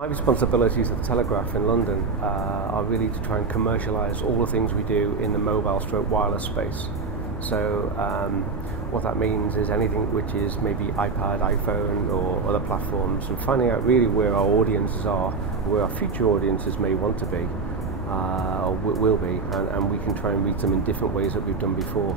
My responsibilities at the Telegraph in London are really to try and commercialise all the things we do in the mobile/wireless space. So what that means is anything which is maybe iPad, iPhone or other platforms, and finding out really where our audiences are, where our future audiences may want to be or will be, and we can try and reach them in different ways that we've done before.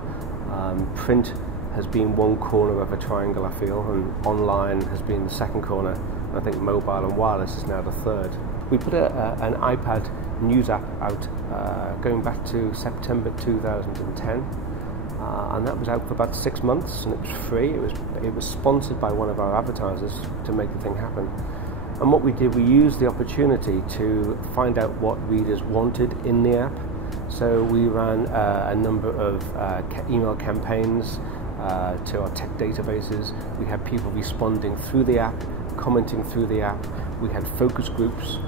Print has been one corner of a triangle, I feel, and online has been the second corner. I think mobile and wireless is now the third. We put an iPad news app out going back to September 2010, and that was out for about 6 months, and it was free. It was sponsored by one of our advertisers to make the thing happen. And what we did, we used the opportunity to find out what readers wanted in the app. So we ran a number of email campaigns to our tech databases. We had people responding through the app, commenting through the app. We had focus groups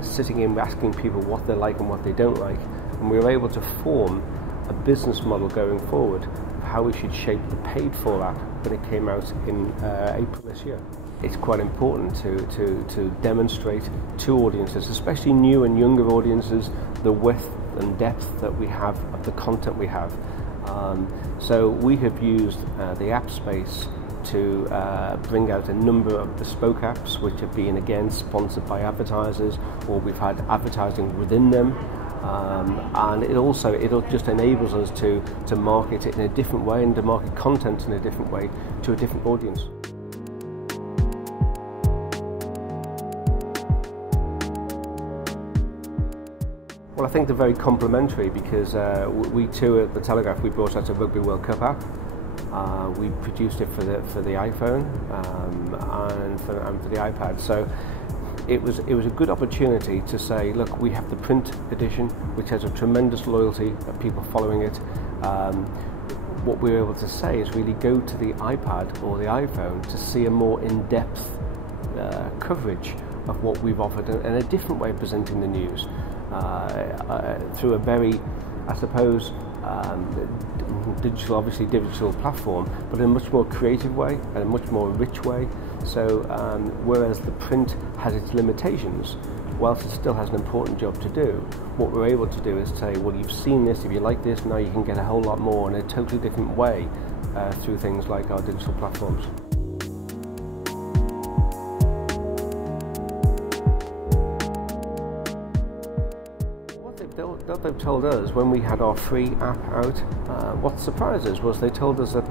sitting in asking people what they like and what they don't like, and we were able to form a business model going forward of how we should shape the paid for app when it came out in April this year. It's quite important to demonstrate to audiences, especially new and younger audiences, the width and depth that we have of the content we have. So we have used the app space to bring out a number of bespoke apps which have been again sponsored by advertisers, or we've had advertising within them, and it just enables us to market it in a different way and to market content in a different way to a different audience. Well, I think they're very complementary because we too at the Telegraph, we brought out a Rugby World Cup app. We produced it for the iPhone and for the iPad. So it was a good opportunity to say, look, we have the print edition, which has a tremendous loyalty of people following it. What we were able to say is really go to the iPad or the iPhone to see a more in-depth coverage of what we've offered and a different way of presenting the news through a very, I suppose, digital platform, but in a much more creative way and a much more rich way. So whereas the print has its limitations, whilst it still has an important job to do, what we're able to do is say, well, you've seen this, if you like this, now you can get a whole lot more in a totally different way through things like our digital platforms. What they've told us when we had our free app out, what surprised us was they told us that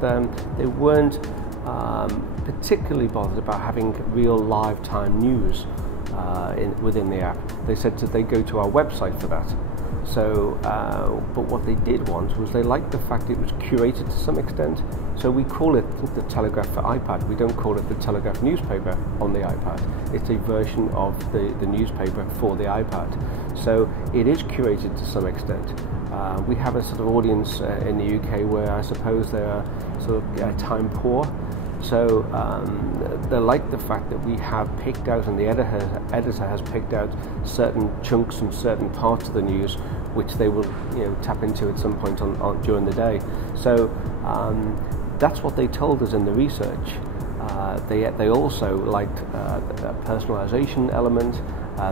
they weren't particularly bothered about having real live time news within the app. They said that they go to our website for that. So, but what they did want was they liked the fact it was curated to some extent. So we call it the Telegraph for iPad. We don't call it the Telegraph newspaper on the iPad. It's a version of the newspaper for the iPad. So it is curated to some extent. We have a sort of audience in the UK where I suppose they are sort of time poor. So they like the fact that we have picked out, and the editor has picked out certain chunks and certain parts of the news which they will tap into at some point during the day. So that's what they told us in the research. They also liked the personalisation element.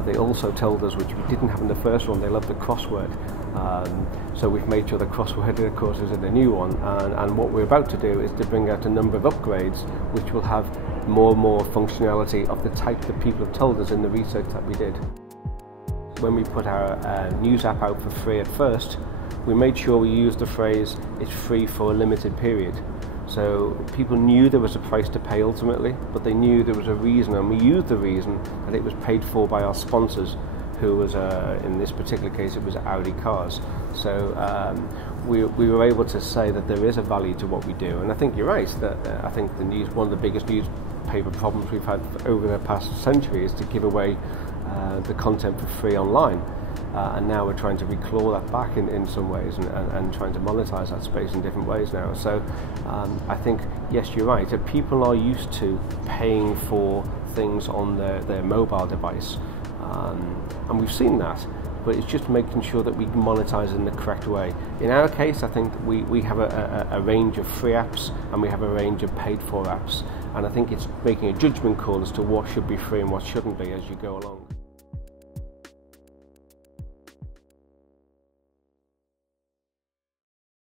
They also told us, which we didn't have in the first one, they loved the crossword. So we've made sure the crossword, of course, is in the new one. And what we're about to do is to bring out a number of upgrades which will have more and more functionality of the type that people have told us in the research that we did. When we put our news app out for free at first, we made sure we used the phrase, it's free for a limited period. So people knew there was a price to pay ultimately, but they knew there was a reason, and we used the reason that it was paid for by our sponsors, who was, in this particular case, it was Audi cars. So we were able to say that there is a value to what we do. And I think you're right, that I think one of the biggest newspaper problems we've had over the past century is to give away the content for free online. And now we're trying to reclaw that back in some ways and trying to monetize that space in different ways now. So I think, yes, you're right, that people are used to paying for things on their mobile device. And we've seen that, but it's just making sure that we can monetize it in the correct way. In our case, I think we have a range of free apps and we have a range of paid for apps. and I think it's making a judgment call as to what should be free and what shouldn't be as you go along.